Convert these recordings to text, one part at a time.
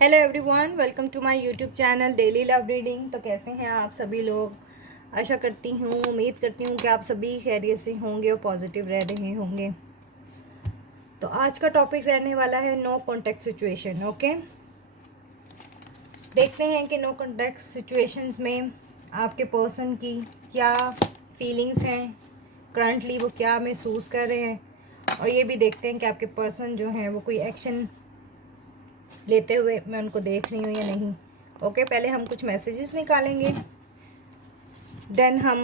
Hello everyone, welcome to my YouTube channel daily love reading. तो कैसे हैं आप सभी लोग? आशा करती हूँ, उम्मीद करती हूँ कि आप सभी खैरियत से होंगे और पॉजिटिव रह रहे होंगे। तो आज का टॉपिक रहने वाला है नो कॉन्टैक्ट सिचुएशन। ओके, देखते हैं कि नो कॉन्टैक्ट सिचुएशंस में आपके पर्सन की क्या फीलिंग्स हैं, करंटली वो क्या महसूस कर रहे हैं, और ये भी देखते हैं कि आपके पर्सन जो हैं वो कोई एक्शन लेते हुए मैं उनको देख रही हूँ या नहीं। ओके, पहले हम कुछ मैसेजेस निकालेंगे, देन हम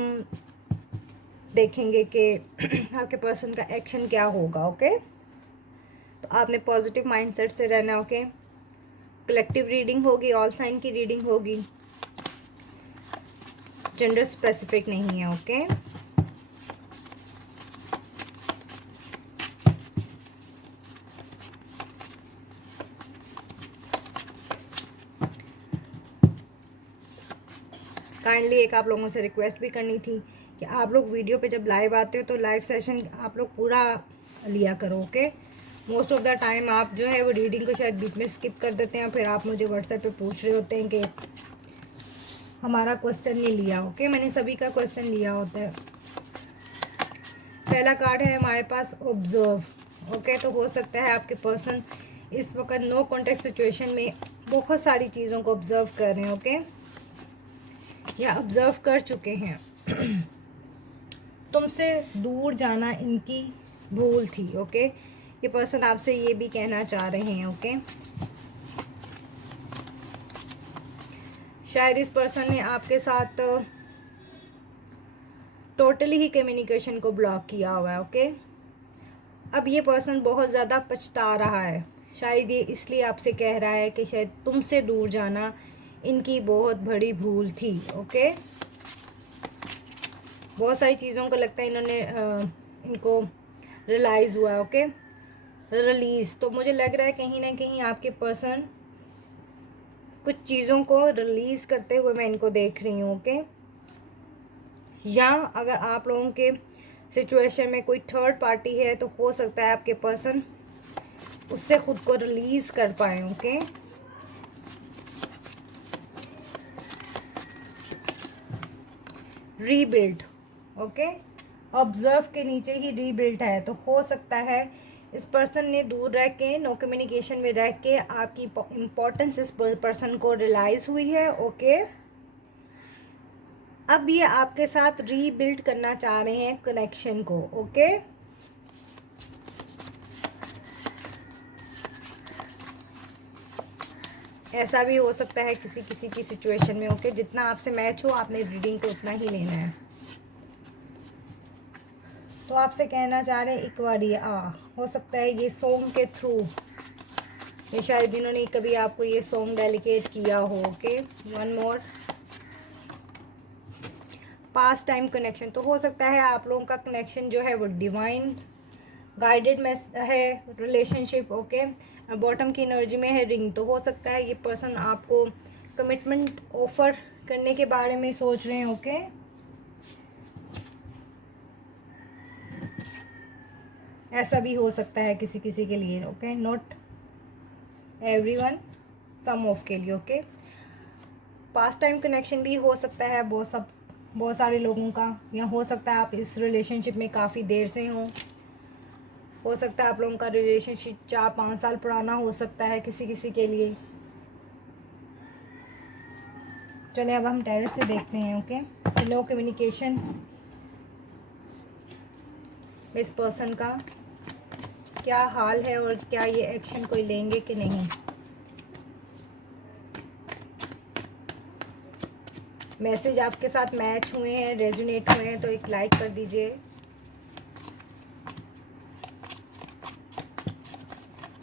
देखेंगे कि आपके पर्सन का एक्शन क्या होगा। ओके, तो आपने पॉजिटिव माइंडसेट से रहना। ओके, कलेक्टिव रीडिंग होगी, ऑल साइन की रीडिंग होगी, जेंडर स्पेसिफिक नहीं है। ओके, काइंडली एक आप लोगों से रिक्वेस्ट भी करनी थी कि आप लोग वीडियो पे जब लाइव आते हो तो लाइव सेशन आप लोग पूरा लिया करो। Okay, most of the time आप जो है वो रीडिंग को शायद बीच में स्किप कर देते हैं, फिर आप मुझे व्हाट्सएप पे पूछ रहे होते हैं कि हमारा क्वेश्चन नहीं लिया। ओके, मैंने सभी का क्वेश्चन लिया होता है। पहला कार्ड है हमारे पास ऑब्जर्व। ओके, तो हो सकता है आपके पर्सन इस वक्त नो कॉन्टेक्ट सिचुएशन में बहुत सारी चीज़ों को ऑब्जर्व कर रहे हैं। ओके, या ऑब्जर्व कर चुके हैं। तुमसे दूर जाना इनकी भूल थी। ओके, ये पर्सन आपसे ये भी कहना चाह रहे हैं। ओके, शायद इस पर्सन ने आपके साथ टोटली ही कम्युनिकेशन को ब्लॉक किया हुआ है। ओके, अब ये पर्सन बहुत ज़्यादा पछता रहा है। शायद ये इसलिए आपसे कह रहा है कि शायद तुमसे दूर जाना इनकी बहुत बड़ी भूल थी। ओके, बहुत सारी चीज़ों को लगता है इन्होंने इनको रियलाइज़ हुआ है। ओके, रिलीज़, तो मुझे लग रहा है कहीं ना कहीं आपके पर्सन कुछ चीज़ों को रिलीज़ करते हुए मैं इनको देख रही हूँ। ओके, या अगर आप लोगों के सिचुएशन में कोई थर्ड पार्टी है तो हो सकता है आपके पर्सन उससे खुद को रिलीज़ कर पाए। Okay, rebuild. ओके, ऑब्जर्व के नीचे ही रीबिल्ड है, तो हो सकता है इस पर्सन ने दूर रह के, नो कम्युनिकेशन में रह के आपकी इम्पोर्टेंस इस पर्सन को रियलाइज़ हुई है। ओके, अब ये आपके साथ रीबिल्ड करना चाह रहे हैं कनेक्शन को। ओके, ऐसा भी हो सकता है किसी किसी की सिचुएशन में। ओके, जितना आपसे मैच हो आपने रीडिंग को उतना ही लेना है। तो आपसे कहना चाह रहे हैं एक बार ये हो सकता है ये सॉन्ग के थ्रू, ये शायद इन्होंने कभी आपको ये सॉन्ग डेडिकेट किया हो। Okay, one more, past time connection, तो हो सकता है आप लोगों का कनेक्शन जो है वो डिवाइन गाइडेड में है रिलेशनशिप। ओके, बॉटम की एनर्जी में है रिंग, तो हो सकता है ये पर्सन आपको कमिटमेंट ऑफर करने के बारे में सोच रहे हैं। ओके, ऐसा भी हो सकता है किसी किसी के लिए। Okay, not everyone, some of के लिए। ओके, पास्ट टाइम कनेक्शन भी हो सकता है बहुत सारे लोगों का, या हो सकता है आप इस रिलेशनशिप में काफ़ी देर से हों। हो सकता है आप लोगों का रिलेशनशिप 4-5 साल पुराना हो सकता है किसी किसी के लिए। चलिए अब हम टैरेट से देखते हैं। ओके, नो कम्युनिकेशन इस पर्सन का क्या हाल है और क्या ये एक्शन कोई लेंगे कि नहीं। मैसेज आपके साथ मैच हुए हैं, रेजोनेट हुए हैं तो एक लाइक कर दीजिए।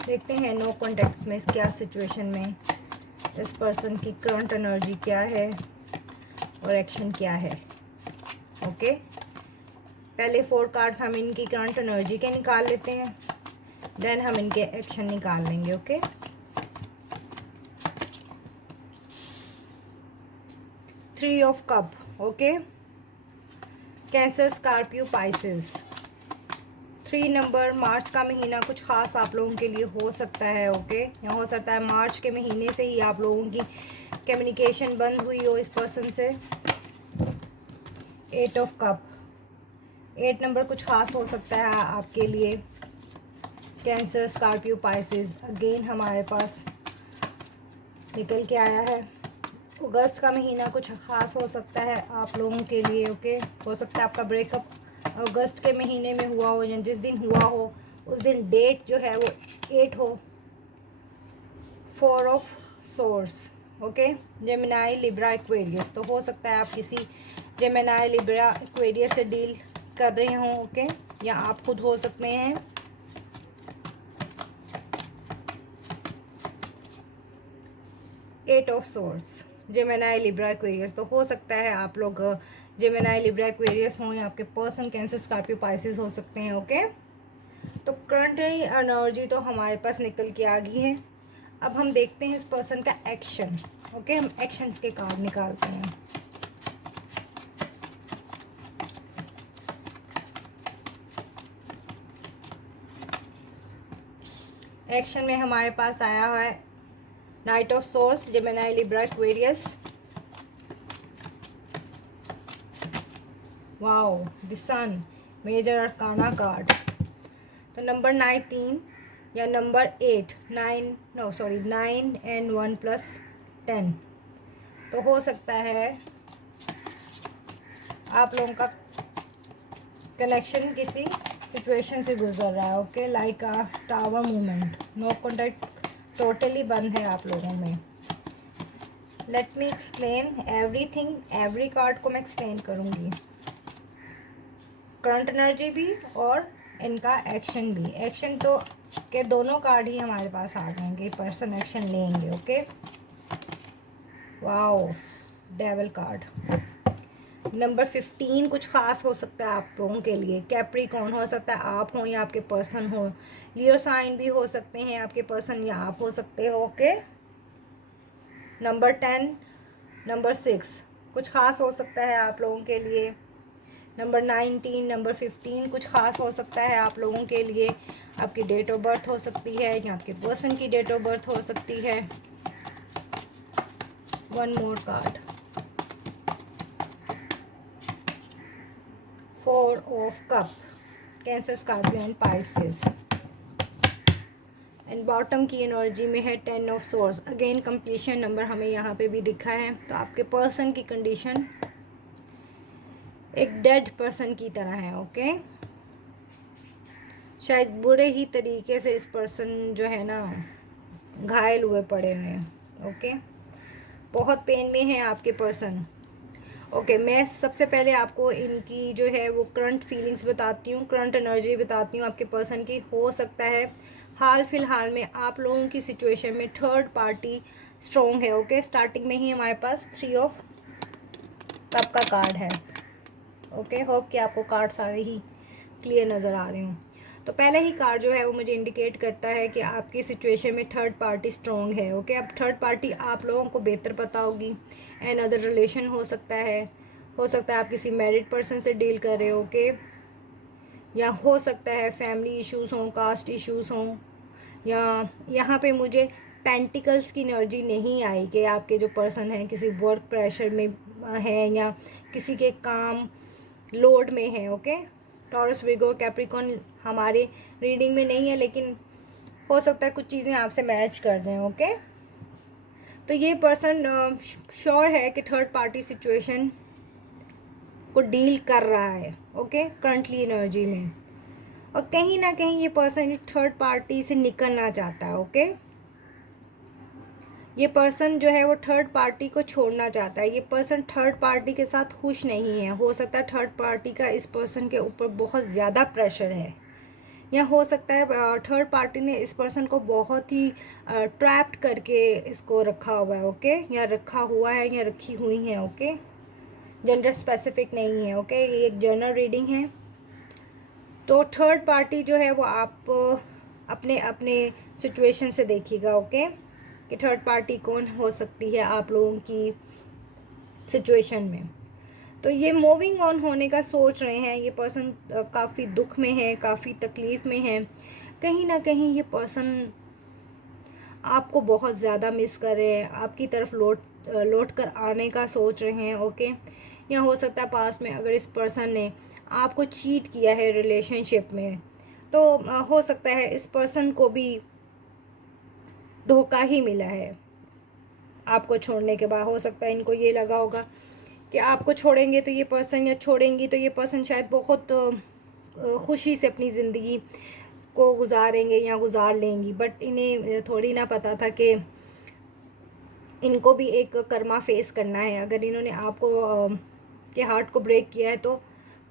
देखते हैं नो कॉन्टेक्ट्स में क्या सिचुएशन में इस पर्सन की करंट एनर्जी क्या है और एक्शन क्या है। ओके, पहले 4 कार्ड्स हम इनकी करंट एनर्जी के निकाल लेते हैं, देन हम इनके एक्शन निकाल लेंगे। Okay, three of cup. Okay, cancer, scorpio, pisces, 3 number, मार्च का महीना कुछ ख़ास आप लोगों के लिए हो सकता है, ओके। या हो सकता है मार्च के महीने से ही आप लोगों की कम्युनिकेशन बंद हुई हो इस पर्सन से। 8 ऑफ कप, 8 नंबर कुछ ख़ास हो सकता है आपके लिए। कैंसर, स्कॉर्पियो, पाइसेस, अगेन हमारे पास निकल के आया है। अगस्त का महीना कुछ ख़ास हो सकता है आप लोगों के लिए, ओके। हो सकता है आपका ब्रेकअप अगस्त के महीने में हुआ हो, या जिस दिन हुआ हो उस दिन डेट जो है वो 8 हो। 4 of source, okay. Gemini, Libra, Aquarius, तो हो सकता है आप किसी जेमिनाई, लिब्रा, एक्वेरियस से डील कर रहे हों, ओके। या आप खुद हो सकते हैं। Eight of swords, Gemini, Libra, Aquarius, तो हो सकता है आप लोग जेमिनाई, लिब्रा, एक्वेरियस हों, या आपके पर्सन कैंसर, स्कॉर्पियो, पाइसेस हो सकते हैं, ओके। तो करंट एनर्जी तो हमारे पास निकल के आ गई है। अब हम देखते हैं इस पर्सन का एक्शन, ओके। हम एक्शंस के कार्ड निकालते हैं। एक्शन में हमारे पास आया हुआ है knight of swords, Gemini, Libra, Aquarius. Wow, the sun, major arcana card. तो नंबर 19 या नंबर 8, 9 एंड 1 + 10, तो हो सकता है आप लोगों का कनेक्शन किसी सिचुएशन से गुजर रहा है, okay. Like a tower movement, no contact totally बंद है आप लोगों में। Let me explain everything, every card को मैं एक्सप्लेन करूँगी, करंट एनर्जी भी और इनका एक्शन भी। एक्शन तो के दोनों कार्ड ही हमारे पास आ जाएंगे, पर्सन एक्शन लेंगे, okay. Wow, devil card. Number 15 कुछ खास हो सकता है आप लोगों के लिए। कैप्रिकॉर्न, हो सकता है आप हो या आपके पर्सन हो। लियो साइन भी हो सकते हैं आपके पर्सन या आप हो सकते हो, ओके। नंबर 10, नंबर 6 कुछ खास हो सकता है आप लोगों के लिए। नंबर 19, नंबर 15 कुछ खास हो सकता है आप लोगों के लिए। आपकी डेट ऑफ बर्थ हो सकती है या आपके पर्सन की डेट ऑफ बर्थ हो सकती है। One more card, 4 of cup, cancer, Scorpio and Pisces. And bottom की एनर्जी में है 10 of source. Again completion number हमें यहाँ पे भी दिखा है। तो आपके पर्सन की कंडीशन एक डेड पर्सन की तरह है, ओके। शायद बुरे ही तरीके से इस पर्सन जो है ना घायल हुए पड़े हुए हैं, ओके। बहुत पेन में है आपके पर्सन, ओके। मैं सबसे पहले आपको इनकी जो है वो करंट फीलिंग्स बताती हूँ, करंट एनर्जी बताती हूँ आपके पर्सन की। हो सकता है हाल फिलहाल में आप लोगों की सिचुएशन में थर्ड पार्टी स्ट्रॉन्ग है, ओके। स्टार्टिंग में ही हमारे पास 3 ऑफ कप का कार्ड है, ओके। होप कि आपको कार्ड सारे ही क्लियर नज़र आ रहे हों। तो पहले ही कार्ड जो है वो मुझे इंडिकेट करता है कि आपकी सिचुएशन में थर्ड पार्टी स्ट्रॉन्ग है, ओके। अब थर्ड पार्टी आप लोगों को बेहतर पता होगी। एंड अदर रिलेशन हो सकता है आप किसी मैरिड पर्सन से डील कर रहे हो, ओके। या हो सकता है फैमिली इश्यूज़ हों, कास्ट इश्यूज़ हों, या यहाँ पे मुझे पेंटिकल्स की एनर्जी नहीं आई कि आपके जो पर्सन हैं किसी वर्क प्रेशर में हैं या किसी के काम लोड में है, ओके। टॉरस, विर्गो, कैप्रिकॉर्न हमारे रीडिंग में नहीं है, लेकिन हो सकता है कुछ चीज़ें आपसे मैच कर जाएं, ओके। तो ये पर्सन श्योर है कि थर्ड पार्टी सिचुएशन को डील कर रहा है, ओके, करंटली एनर्जी में। और कहीं ना कहीं ये पर्सन थर्ड पार्टी से निकलना चाहता है, ओके। ये पर्सन जो है वो थर्ड पार्टी को छोड़ना चाहता है। ये पर्सन थर्ड पार्टी के साथ खुश नहीं है। हो सकता है थर्ड पार्टी का इस पर्सन के ऊपर बहुत ज़्यादा प्रेशर है, या हो सकता है थर्ड पार्टी ने इस पर्सन को बहुत ही ट्रैप्ड करके इसको रखा हुआ है, ओके। या रखा हुआ है या रखी हुई है, ओके। जेंडर स्पेसिफिक नहीं है, ओके। ये एक जनरल रीडिंग है। तो थर्ड पार्टी जो है वो आप अपने अपने सिचुएशन से देखिएगा, ओके, कि थर्ड पार्टी कौन हो सकती है आप लोगों की सिचुएशन में। तो ये मूविंग ऑन होने का सोच रहे हैं। ये पर्सन काफ़ी दुख में है, काफ़ी तकलीफ़ में है। कहीं ना कहीं ये पर्सन आपको बहुत ज़्यादा मिस कर रहे हैं, आपकी तरफ लौट कर आने का सोच रहे हैं। ओके, या हो सकता है पास में अगर इस पर्सन ने आपको चीट किया है रिलेशनशिप में, तो हो सकता है इस पर्सन को भी धोखा ही मिला है आपको छोड़ने के बाद। हो सकता है इनको ये लगा होगा कि आपको छोड़ेंगे तो ये पर्सन, या छोड़ेंगी तो ये पर्सन शायद बहुत खुशी से अपनी ज़िंदगी को गुजारेंगे या गुजार लेंगी। बट इन्हें थोड़ी ना पता था कि इनको भी एक कर्मा फेस करना है। अगर इन्होंने आपको के हार्ट को ब्रेक किया है तो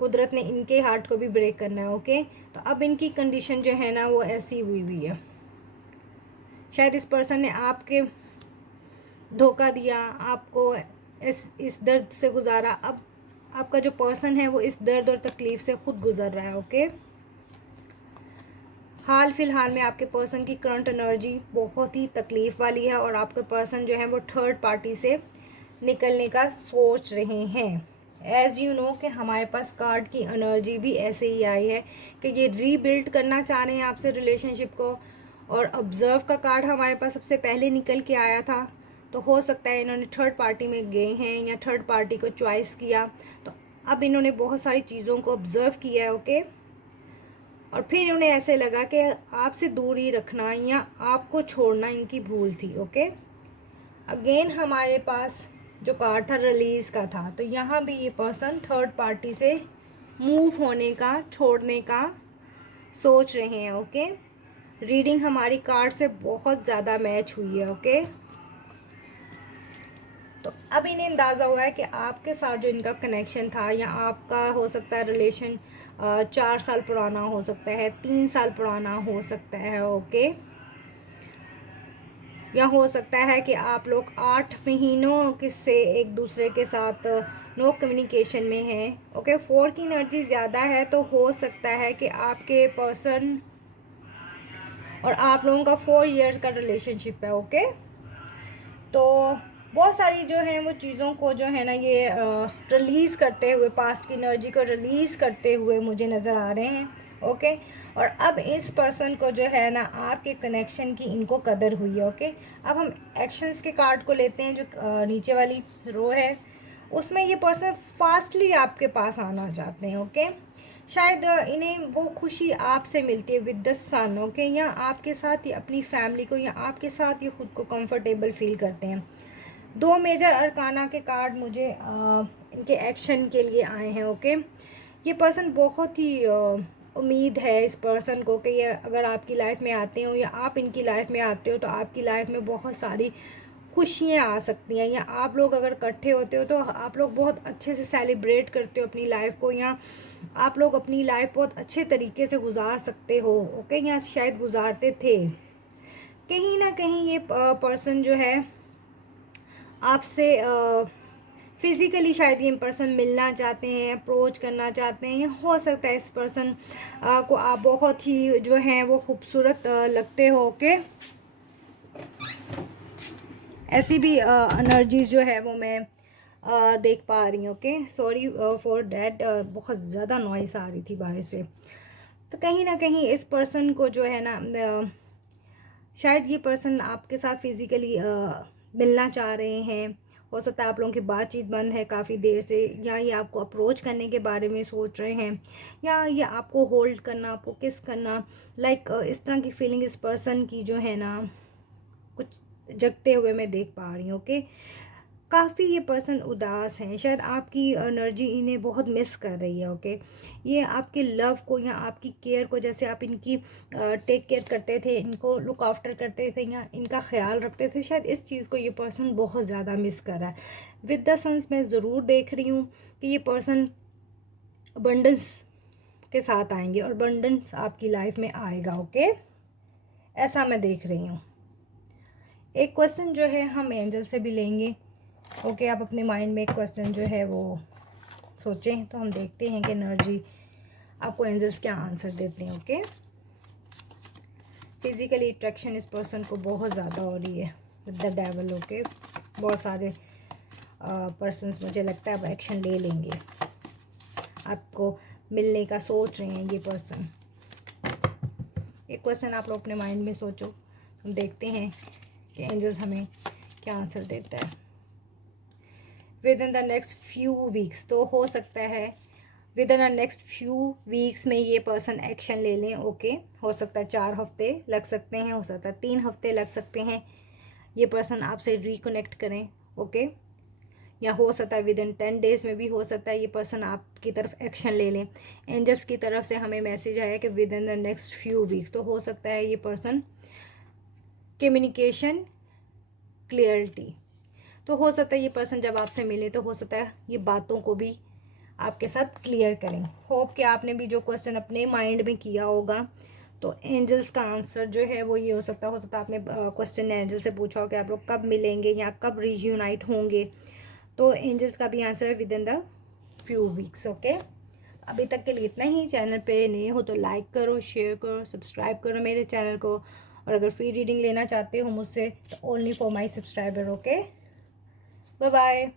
कुदरत ने इनके हार्ट को भी ब्रेक करना है। ओके, तो अब इनकी कंडीशन जो है ना वो ऐसी हुई है। शायद इस पर्सन ने आपके धोखा दिया, आपको इस दर्द से गुजारा। अब आपका जो पर्सन है वो इस दर्द और तकलीफ़ से खुद गुजर रहा है। ओके, हाल फिलहाल में आपके पर्सन की करंट एनर्जी बहुत ही तकलीफ़ वाली है, और आपके पर्सन जो है वो थर्ड पार्टी से निकलने का सोच रहे हैं। एज़ यू नो कि हमारे पास कार्ड की एनर्जी भी ऐसे ही आई है कि ये रीबिल्ड करना चाह रहे हैं आपसे रिलेशनशिप को। और ऑब्ज़र्व का कार्ड हमारे पास सबसे पहले निकल के आया था, तो हो सकता है इन्होंने थर्ड पार्टी में गए हैं या थर्ड पार्टी को चॉइस किया। तो अब इन्होंने बहुत सारी चीज़ों को ऑब्ज़र्व किया है। ओके, और फिर उन्हें ऐसे लगा कि आपसे दूरी रखना या आपको छोड़ना इनकी भूल थी। ओके, अगेन हमारे पास जो कार्ड था रिलीज़ का था, तो यहाँ भी ये पर्सन थर्ड पार्टी से मूव होने का, छोड़ने का सोच रहे हैं। ओके, रीडिंग हमारी कार्ड से बहुत ज़्यादा मैच हुई है। ओके, तो अब इन्हें अंदाज़ा हुआ है कि आपके साथ जो इनका कनेक्शन था, या आपका हो सकता है रिलेशन 4 साल पुराना हो सकता है, 3 साल पुराना हो सकता है। ओके, या हो सकता है कि आप लोग 8 महीनों के से एक दूसरे के साथ नो कम्युनिकेशन में हैं। ओके, 4 की एनर्जी ज़्यादा है, तो हो सकता है कि आपके पर्सन और आप लोगों का 4 इयर्स का रिलेशनशिप है। ओके, तो बहुत सारी जो है वो चीज़ों को जो है ना ये रिलीज़ करते हुए, पास्ट की एनर्जी को रिलीज़ करते हुए मुझे नज़र आ रहे हैं। ओके, और अब इस पर्सन को जो है ना आपके कनेक्शन की इनको कदर हुई है। ओके, अब हम एक्शंस के कार्ड को लेते हैं। जो नीचे वाली रो है उसमें ये पर्सन फास्टली आपके पास आना चाहते हैं। ओके, शायद इन्हें वो खुशी आपसे मिलती है विद द सन। ओके, या आपके साथ ही अपनी फैमिली को, या आपके साथ ही खुद को कंफर्टेबल फील करते हैं। 2 मेजर अरकाना के कार्ड मुझे इनके एक्शन के लिए आए हैं। ओके, ये पर्सन बहुत ही उम्मीद है इस पर्सन को कि ये अगर आपकी लाइफ में आते हो या आप इनकी लाइफ में आते हो तो आपकी लाइफ में बहुत सारी खुशियाँ आ सकती हैं, या आप लोग अगर इकट्ठे होते हो तो आप लोग बहुत अच्छे से सेलिब्रेट करते हो अपनी लाइफ को, या आप लोग अपनी लाइफ बहुत अच्छे तरीके से गुजार सकते हो। ओके, या शायद गुजारते थे। कहीं ना कहीं ये पर्सन जो है आपसे फिज़िकली शायद ये पर्सन मिलना चाहते हैं, अप्रोच करना चाहते हैं। हो सकता है इस पर्सन को आप बहुत ही जो हैं वो खूबसूरत लगते हो। ओके, ऐसी भी एनर्जीज जो है वो मैं देख पा रही हूँ। ओके, सॉरी फॉर डैट, बहुत ज़्यादा नॉइस आ रही थी बाहर से। तो कहीं ना कहीं इस पर्सन को जो है ना शायद ये पर्सन आपके साथ फिज़िकली मिलना चाह रहे हैं। हो सकता है आप लोगों की बातचीत बंद है काफ़ी देर से, या ये आपको अप्रोच करने के बारे में सोच रहे हैं, या ये आपको होल्ड करना, आपको किस करना, लाइक इस तरह की फीलिंग इस पर्सन की जो है ना कुछ जगते हुए मैं देख पा रही हूँ। ओके, काफ़ी ये पर्सन उदास हैं, शायद आपकी एनर्जी इन्हें बहुत मिस कर रही है। ओके, ये आपके लव को या आपकी केयर को, जैसे आप इनकी टेक केयर करते थे, इनको लुक आफ्टर करते थे या इनका ख्याल रखते थे, शायद इस चीज़ को ये पर्सन बहुत ज़्यादा मिस कर रहा है। विद द सन्स मैं ज़रूर देख रही हूँ कि ये पर्सन अबंडेंस के साथ आएंगे और अबंडेंस आपकी लाइफ में आएगा। ओके, ऐसा मैं देख रही हूँ। एक क्वेश्चन जो है हम एंजल से भी लेंगे। ओके, आप अपने माइंड में एक क्वेश्चन जो है वो सोचें, तो हम देखते हैं कि एनर्जी आपको एंजल्स क्या आंसर देते हैं। ओके, फिजिकली अट्रैक्शन इस पर्सन को बहुत ज़्यादा हो रही है विद द डेविल। ओके, बहुत सारे पर्सन्स मुझे लगता है अब एक्शन ले लेंगे, आपको मिलने का सोच रहे हैं ये पर्सन। एक क्वेश्चन आप लोग अपने माइंड में सोचो, हम देखते हैं कि एंजल्स हमें क्या आंसर देता है। With in the next few weeks, तो हो सकता है with in the next few weeks में ये पर्सन एक्शन ले लें। ओके, हो सकता है 4 हफ्ते लग सकते हैं, हो सकता है 3 हफ्ते लग सकते हैं, ये पर्सन आपसे रिकनेक्ट करें। ओके, या हो सकता है विद इन 10 डेज़ में भी हो सकता है ये पर्सन आपकी तरफ एक्शन ले लें। एंजल्स की तरफ से हमें मैसेज आया कि with in the next few weeks, तो हो सकता है ये पर्सन कम्युनिकेशन क्लियरिटी, तो हो सकता है ये पर्सन जब आपसे मिले तो हो सकता है ये बातों को भी आपके साथ क्लियर करें। होप कि आपने भी जो क्वेश्चन अपने माइंड में किया होगा, तो एंजल्स का आंसर जो है वो ये हो सकता है आपने क्वेश्चन एंजल से पूछा हो कि आप लोग कब मिलेंगे या कब रियूनाइट होंगे, तो एंजल्स का भी आंसर है with in the few weeks. Okay, अभी तक के लिए इतना ही। चैनल पे नए हो तो लाइक करो, शेयर करो, सब्सक्राइब करो मेरे चैनल को, और अगर फ्री रीडिंग लेना चाहते हो मुझसे तो only for my subscriber. Okay, bye bye.